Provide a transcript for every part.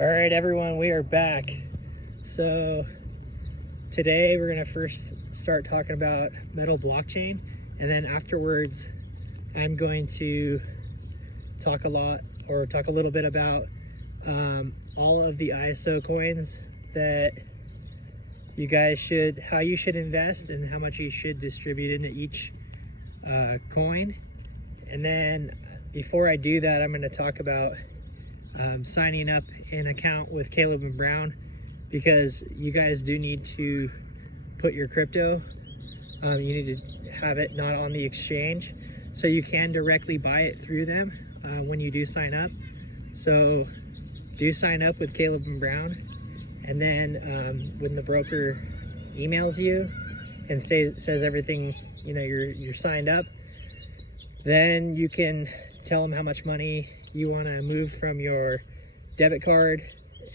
All right, everyone, we are back. So today we're going to first start talking about metal blockchain, and then afterwards I'm going to talk a little bit about all of the ISO coins that how you should invest and how much you should distribute into each coin. And then before I do that, I'm going to talk about signing up an account with Caleb and Brown, because you guys do need to put your crypto, you need to have it not on the exchange, so you can directly buy it through them when you do sign up. So do sign up with Caleb and Brown, and then when the broker emails you and says everything, you're signed up, then you can tell them how much money you want to move from your debit card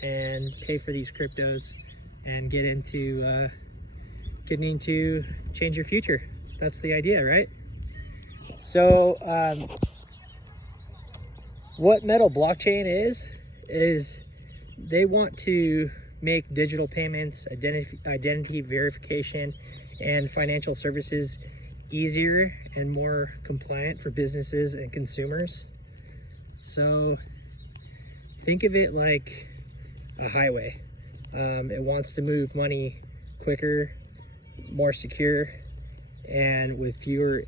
and pay for these cryptos and getting to change your future. That's the idea, right? So what metal blockchain is they want to make digital payments, identity verification, and financial services easier and more compliant for businesses and consumers. So think of it like a highway. It wants to move money quicker, more secure, and with fewer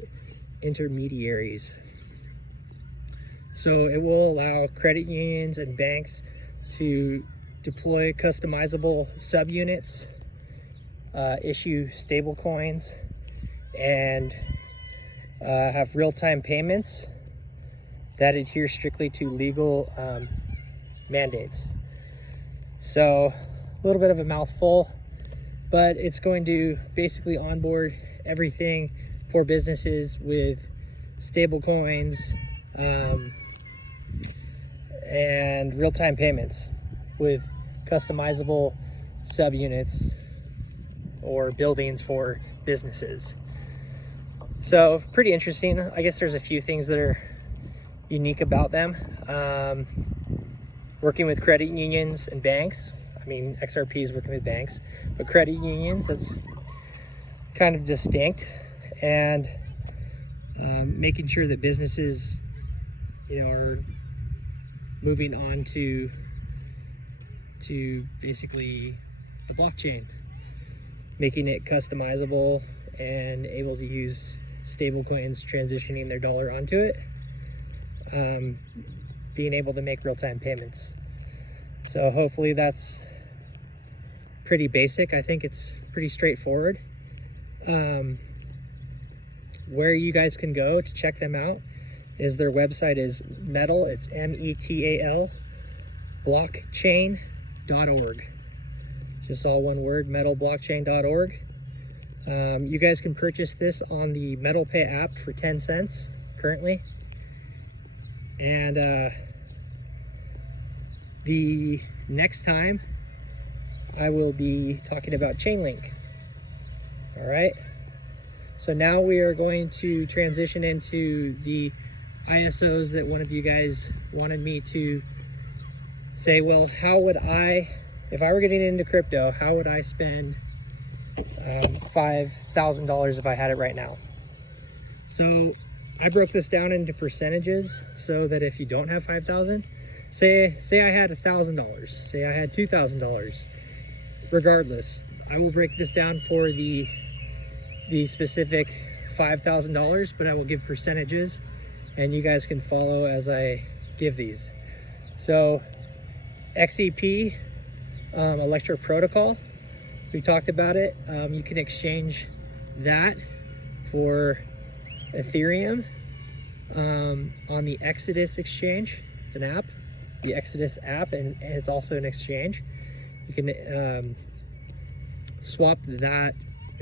intermediaries. So it will allow credit unions and banks to deploy customizable subunits, issue stable coins, and have real-time payments that adhere strictly to legal mandates. So a little bit of a mouthful, but it's going to basically onboard everything for businesses with stable coins and real-time payments with customizable subunits or buildings for businesses. So pretty interesting. I guess there's a few things that are unique about them. Working with credit unions and banks. I mean, XRP is working with banks, but credit unions, that's kind of distinct. And making sure that businesses, are moving on to basically the blockchain, making it customizable and able to use stable coins, transitioning their dollar onto it, being able to make real-time payments. So hopefully that's pretty basic. I think it's pretty straightforward. Where you guys can go to check them out is their website is metal, it's METAL, blockchain.org. Just all one word, metalblockchain.org. You guys can purchase this on the MetalPay app for 10 cents currently. And the next time I will be talking about Chainlink. All right. So now we are going to transition into the ISOs that one of you guys wanted me to say, well, how would if I were getting into crypto, how would I spend $5,000 if I had it right now? So I broke this down into percentages so that if you don't have 5,000, say I had $1,000, say I had $2,000, regardless, I will break this down for the specific $5,000, but I will give percentages and you guys can follow as I give these. So XEP, Electro Protocol, we talked about it. You can exchange that for Ethereum on the Exodus exchange. It's an app, the Exodus app, and it's also an exchange. You can swap that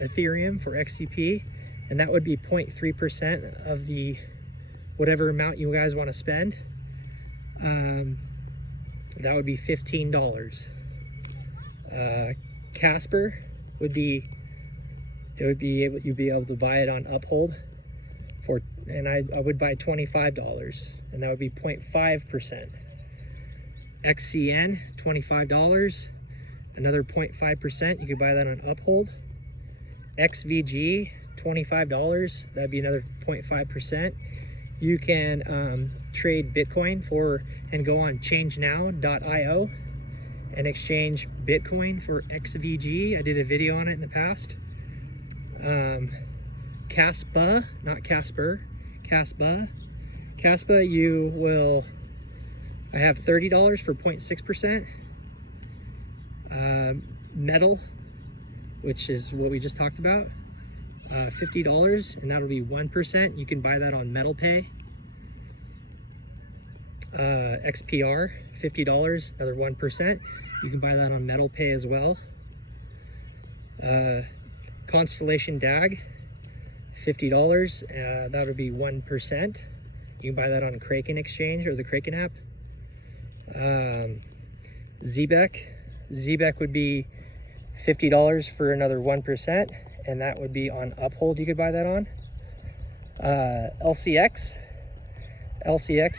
Ethereum for XCP, and that would be 0.3% of the whatever amount you guys want to spend. That would be $15. Casper you'd be able to buy it on Uphold and I would buy $25, and that would be 0.5%. XCN, $25, another 0.5%. You could buy that on Uphold. XVG, $25. That'd be another 0.5%. You can trade Bitcoin for and go on changenow.io and exchange Bitcoin for XVG. I did a video on it in the past. Caspa, not Casper, Caspa. Caspa, you will, I have $30 for 0.6%. Metal, which is what we just talked about, $50, and that'll be 1%. You can buy that on Metal Pay. XPR, $50, another 1%. You can buy that on Metal Pay as well. Constellation DAG, $50. That would be 1%. You can buy that on Kraken Exchange or the Kraken app. Zbec would be $50 for another 1%, and that would be on Uphold. You could buy that on. LCX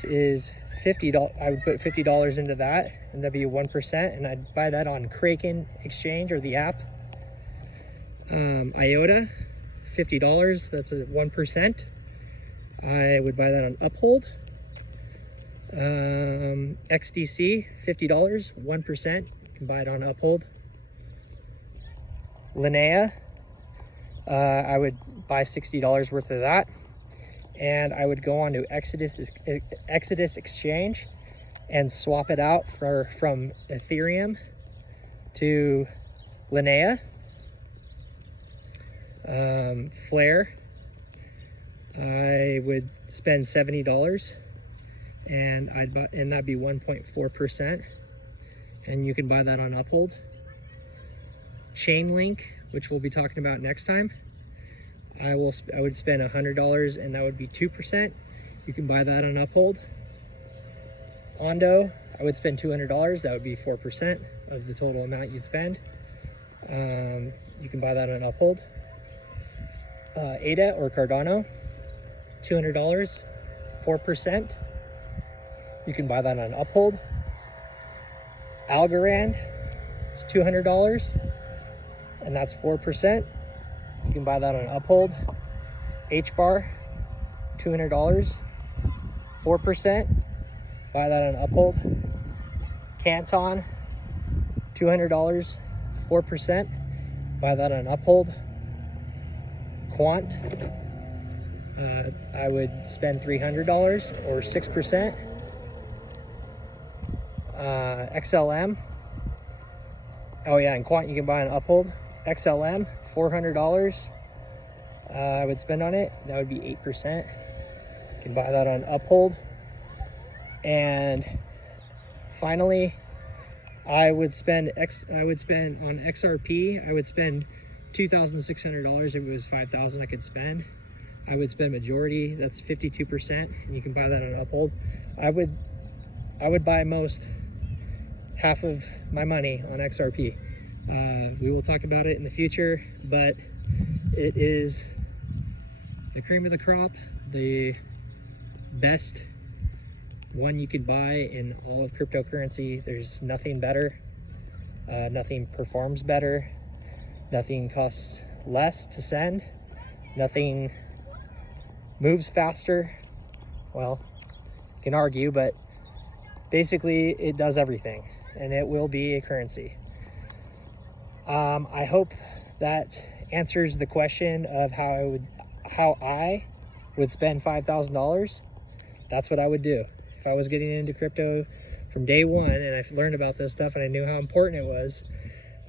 is $50. I would put $50 into that, and that'd be 1%, and I'd buy that on Kraken Exchange or the app. IOTA, $50. That's a 1%. I would buy that on Uphold. XDC, $50, 1%. You can buy it on Uphold. Linnea, I would buy $60 worth of that, and I would go on to Exodus Exchange and swap it out from Ethereum to Linnea. Flare, I would spend $70, and that'd be 1.4%, and you can buy that on Uphold. Chainlink, which we'll be talking about next time, I would spend $100, and that would be 2%. You can buy that on Uphold. Ondo, I would spend $200. That would be 4% of the total amount you'd spend. You can buy that on Uphold. ADA or Cardano, $200, 4%. You can buy that on Uphold. Algorand, it's $200, and that's 4%. You can buy that on Uphold. HBAR, $200, 4%. Buy that on Uphold. Canton, $200, 4%. Buy that on Uphold. Quant, I would spend $300 or 6%. XLM, oh yeah, and Quant you can buy on Uphold. XLM, $400 I would spend on it. That would be 8%. You can buy that on Uphold. And finally, I would spend on XRP, I would spend $2,600. If it was $5,000 I could spend, I would spend majority, that's 52%, and you can buy that on Uphold. I would buy most half of my money on XRP. We will talk about it in the future, but it is the cream of the crop, the best one you could buy in all of cryptocurrency. There's nothing better. Nothing performs better. Nothing costs less to send. Nothing moves faster. Well, you can argue, but basically it does everything, and it will be a currency. I hope that answers the question of how I would spend $5,000. That's what I would do if I was getting into crypto from day one, and I've learned about this stuff and I knew how important it was.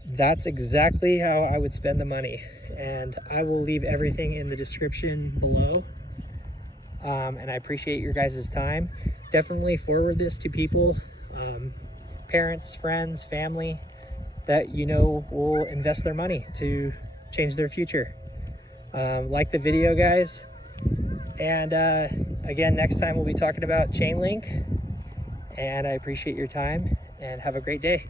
That's exactly how I would spend the money, and I will leave everything in the description below. And I appreciate your guys' time. Definitely forward this to people, parents, friends, family that you know will invest their money to change their future. Like the video, guys. And again, next time we'll be talking about Chainlink. And I appreciate your time, and have a great day.